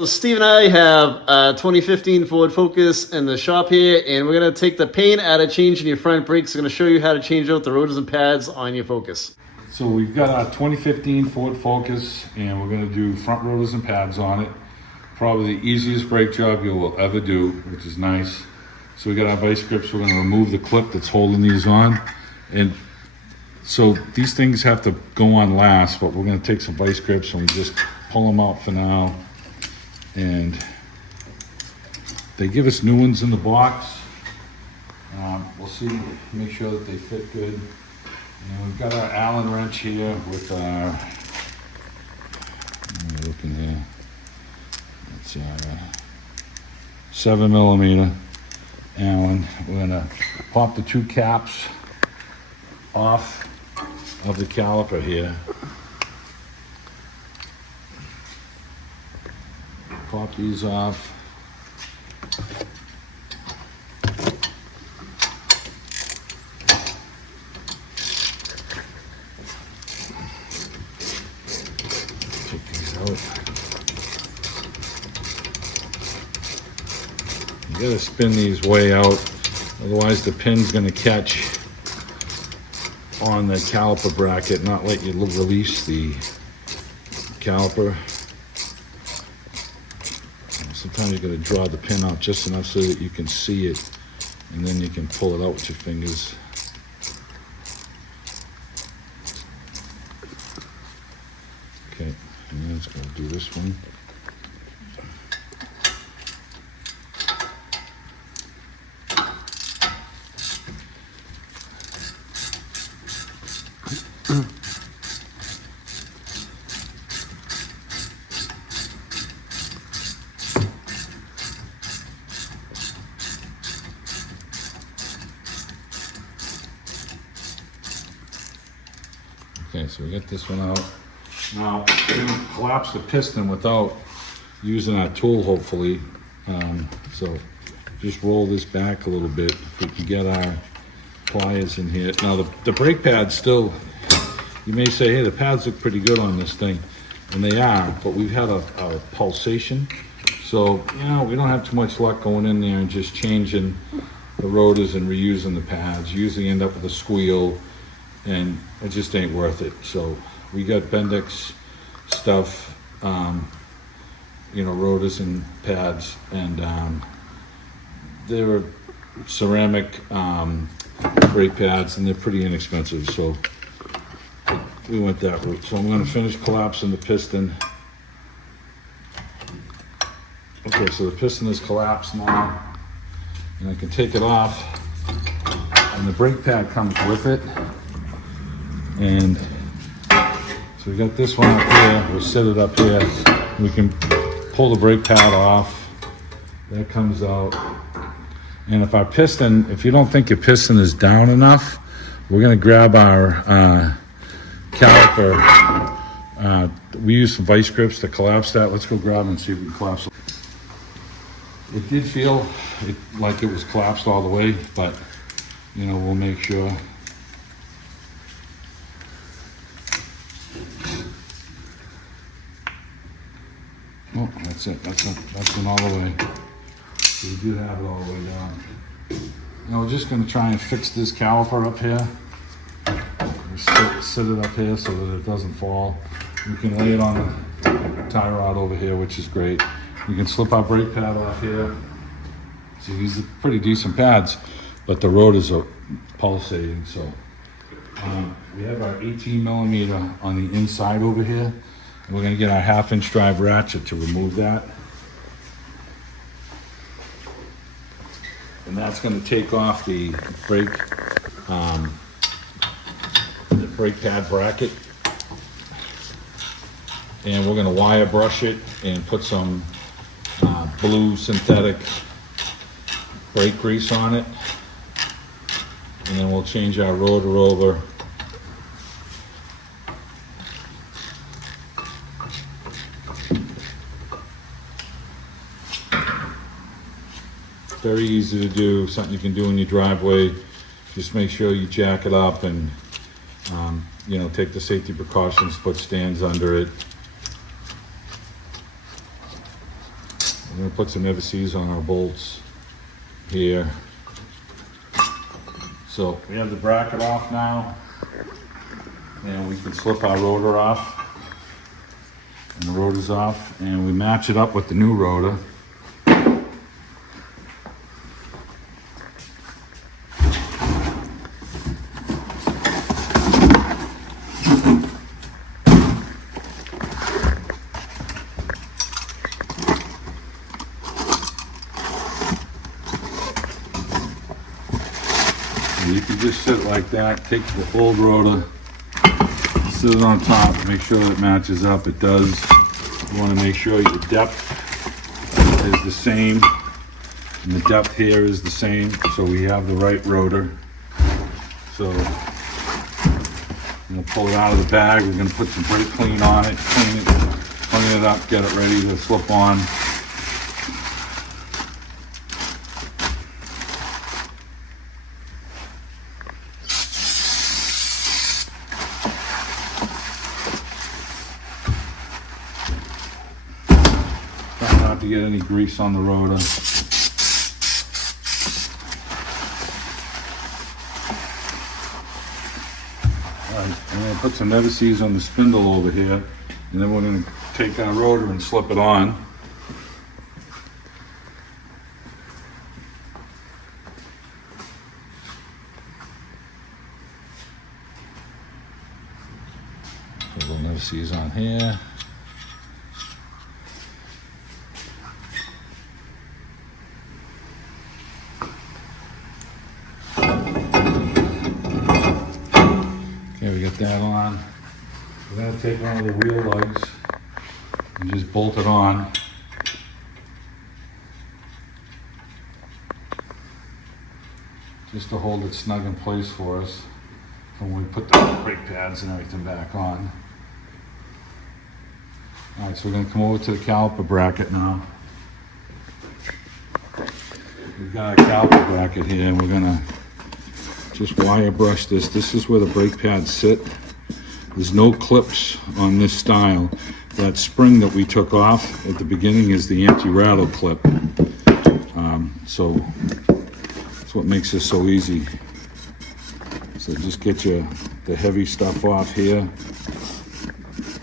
So Steve and I have a 2015 Ford Focus in the shop here, and we're going to take the paint out of changing your front brakes. We're going to show you how to change out the rotors and pads on your Focus. So we've got our 2015 Ford Focus, and we're going to do front rotors and pads on it. Probably the easiest brake job you will ever do, which is nice. So we got our vice grips. We're going to remove the clip that's holding these on. And so these things have to go on last, but we're going to take some vice grips and we just pull them out for now. And they give us new ones in the box. We'll see, make sure that they fit good. And we've got our Allen wrench here with our, looking here, it's our 7mm Allen. We're gonna pop the two caps off of the caliper here. Pop these off. Take these out. You gotta spin these way out, otherwise the pin's gonna catch on the caliper bracket, not let you release the caliper. Sometimes you got to draw the pin out just enough so that you can see it, and then you can pull it out with your fingers. Okay, and let's go do this one. Okay, so we get this one out. Now, we're going to collapse the piston without using our tool, hopefully. So just roll this back a little bit. If we can get our pliers in here. Now, the brake pads still, you may say, hey, the pads look pretty good on this thing. And they are, but we've had a pulsation. So, you know, we don't have too much luck going in there and just changing the rotors and reusing the pads. You usually end up with a squeal, and it just ain't worth it. So we got Bendix stuff, you know, rotors and pads, and they're ceramic brake pads, and they're pretty inexpensive, so we went that route. So I'm going to finish collapsing the piston. Okay, so the piston is collapsed now, and I can take it off, and the brake pad comes with it. And so we got this one up here, we'll set it up here. We can pull the brake pad off, that comes out. And if our piston, if you don't think your piston is down enough, we're gonna grab our caliper. We use some vice grips to collapse that. Let's go grab them and see if we can collapse it. It did feel like it was collapsed all the way, but you know, we'll make sure. Oh, that's it. That's it all the way. So we do have it all the way down. Now we're just going to try and fix this caliper up here. Sit it up here so that it doesn't fall. We can lay it on the tie rod over here, which is great. We can slip our brake pad off here. So these are pretty decent pads, but the rotors are pulsating. So we have our 18mm on the inside over here. We're going to get our 1/2-inch drive ratchet to remove that. And that's going to take off the brake pad bracket. And we're going to wire brush it and put some blue synthetic brake grease on it. And then we'll change our rotor over. Very easy to do, something you can do in your driveway. Just make sure you jack it up and you know, take the safety precautions, put stands under it. We're going to put some never-sees on our bolts here. So we have the bracket off now, and we can slip our rotor off. And the rotor's off, and we match it up with the new rotor. And you can just sit like that, take the old rotor, sit it on top, make sure that it matches up. It does. You want to make sure your depth is the same, and the depth here is the same, so we have the right rotor. So I'm going to pull it out of the bag. We're going to put some brake clean on it, clean it up, get it ready to slip on. To get any grease on the rotor. Alright, I'm going to put some never-sees on the spindle over here, and then we're going to take our rotor and slip it on. Put a little never-sees on here. That on. We're going to take one of the wheel lugs and just bolt it on. Just to hold it snug in place for us when we put the brake pads and everything back on. Alright, so we're going to come over to the caliper bracket now. We've got our caliper bracket here, and we're going to just wire brush this. This is where the brake pads sit. There's no clips on this style. That spring that we took off at the beginning is the anti-rattle clip. So that's what makes this so easy. So just get the heavy stuff off here.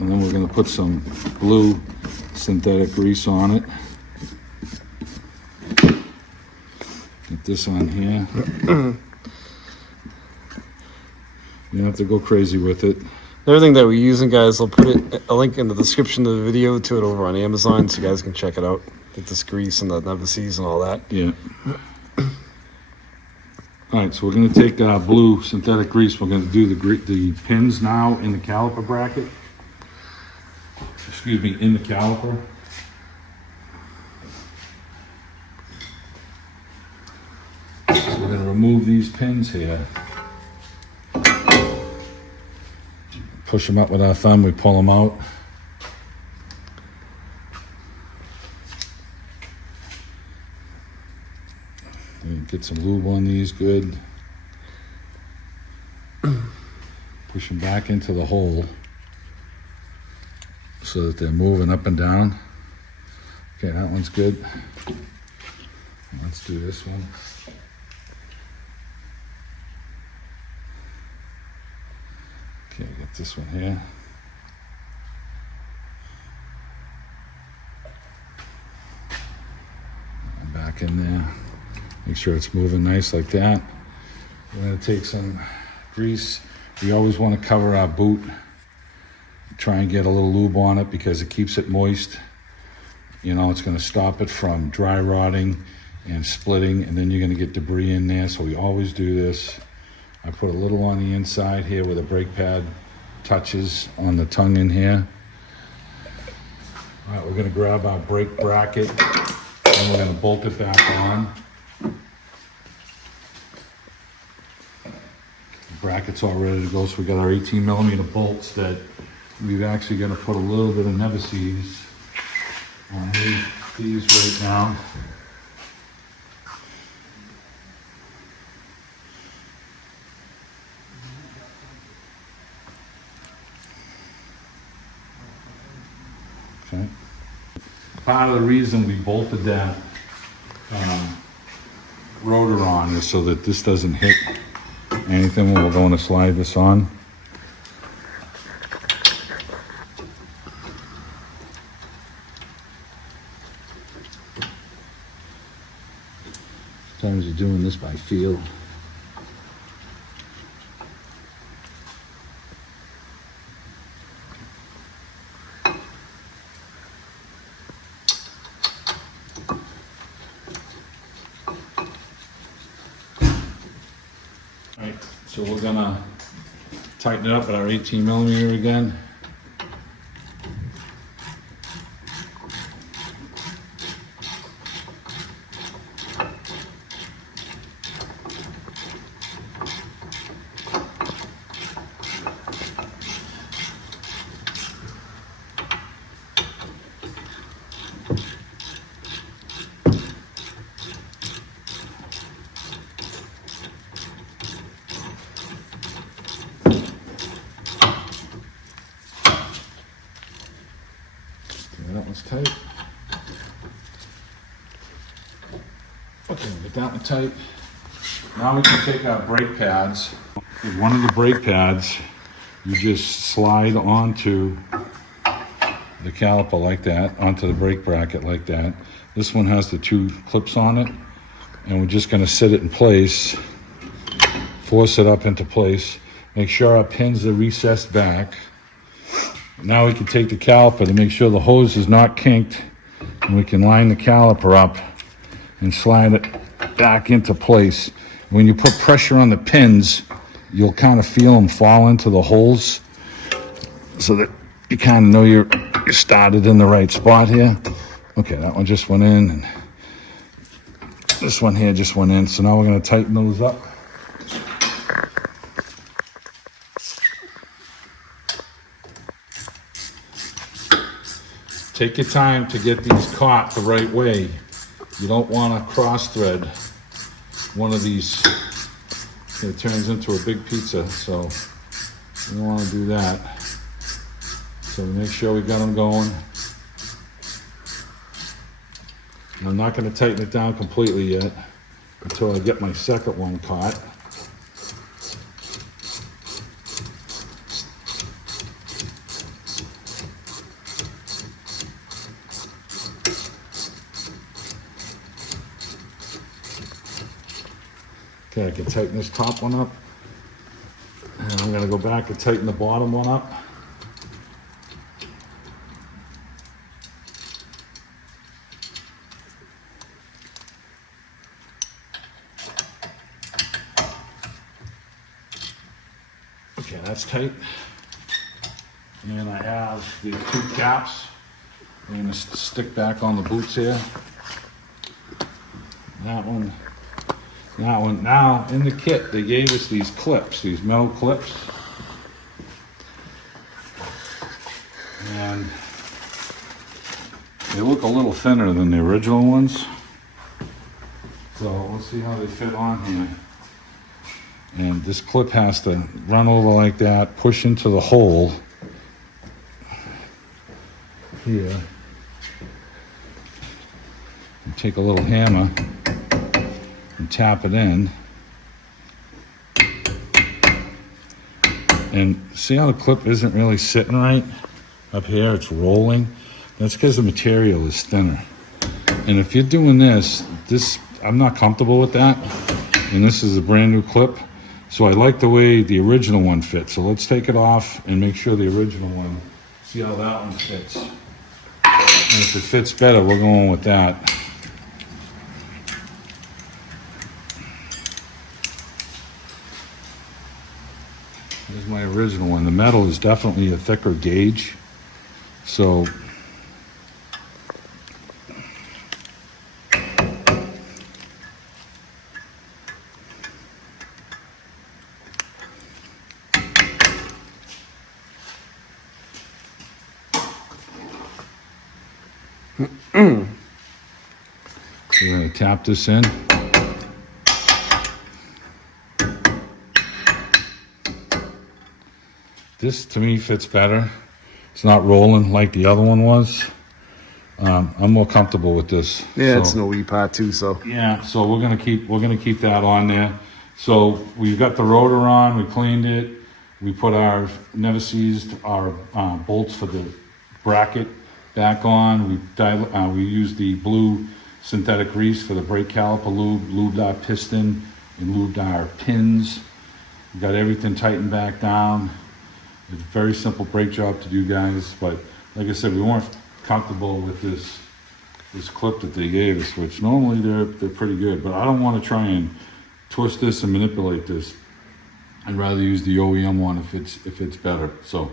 And then we're going to put some blue synthetic grease on it. Get this on here. You don't have to go crazy with it. Everything that we're using, guys, I'll put a link in the description of the video to it over on Amazon, so you guys can check it out. Like this grease and the never-sees and all that. Yeah. All right, so we're going to take blue synthetic grease. We're going to do the pins now in the caliper bracket. Excuse me, in the caliper. So we're going to remove these pins here. Push them up with our thumb, we pull them out. And get some lube on these, good. Push them back into the hole so that they're moving up and down. Okay, that one's good. Let's do this one. Okay, get this one here. And back in there. Make sure it's moving nice like that. We're going to take some grease. We always want to cover our boot. Try and get a little lube on it because it keeps it moist. You know, it's going to stop it from dry rotting and splitting, and then you're going to get debris in there. So we always do this. I put a little on the inside here where the brake pad touches on the tongue in here. All right, we're going to grab our brake bracket and we're going to bolt it back on. The bracket's all ready to go, so we got our 18mm bolts that we've actually got to put a little bit of never-sees on these right now. part of the reason we bolted that rotor on is so that this doesn't hit anything when we're going to slide this on. Sometimes you're doing this by feel. Alright, so we're gonna tighten it up at our 18mm again. That one's tight. Okay, get that one tight. Now we can take our brake pads. With one of the brake pads, you just slide onto the caliper like that, onto the brake bracket like that. This one has the 2 clips on it, and we're just going to set it in place, force it up into place, make sure our pins are recessed back. Now we can take the caliper to make sure the hose is not kinked, and we can line the caliper up and slide it back into place. When you put pressure on the pins, you'll kind of feel them fall into the holes so that you kind of know you started in the right spot here. Okay, that one just went in, and this one here just went in. So now we're going to tighten those up. Take your time to get these caught the right way. You don't want to cross thread one of these. It turns into a big pizza, so you don't want to do that. So make sure we got them going. And I'm not going to tighten it down completely yet until I get my second one caught. Okay, I can tighten this top one up. And I'm gonna go back and tighten the bottom one up. Okay, that's tight. And I have the 2 caps. I'm gonna stick back on the boots here. That one. Now in the kit they gave us these clips, these metal clips, and they look a little thinner than the original ones. So let's see how they fit on here. And this clip has to run over like that, push into the hole here, and take a little hammer and tap it in. And see how the clip isn't really sitting right up here? It's rolling. That's because the material is thinner. And if you're doing this, I'm not comfortable with that. And this is a brand new clip. So I like the way the original one fits. So let's take it off and make sure the original one, see how that one fits. And if it fits better, we're going with that. Here's my original one. The metal is definitely a thicker gauge. So we're going to tap this in. This to me fits better. It's not rolling like the other one was. I'm more comfortable with this. Yeah, So, it's an OE part too, so. yeah, so we're gonna keep that on there. So we've got the rotor on, we cleaned it, we put our, never seized our bolts for the bracket back on. We used the blue synthetic grease for the brake caliper lube, lubed our piston and lubed our pins. We got everything tightened back down. It's a very simple brake job to do, guys, but like I said, we weren't comfortable with this clip that they gave us, which normally they're pretty good, but I don't want to try and twist this and manipulate this. I'd rather use the OEM one if it's better. So,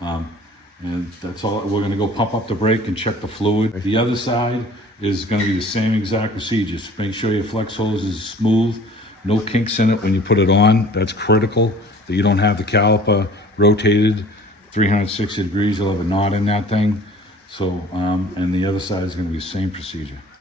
and that's all. We're gonna go pump up the brake and check the fluid. The other side is gonna be the same exact procedure. Just make sure your flex hose is smooth, no kinks in it when you put it on. That's critical, that you don't have the caliper rotated 360 degrees. You'll have a knot in that thing. So, and the other side is gonna be the same procedure.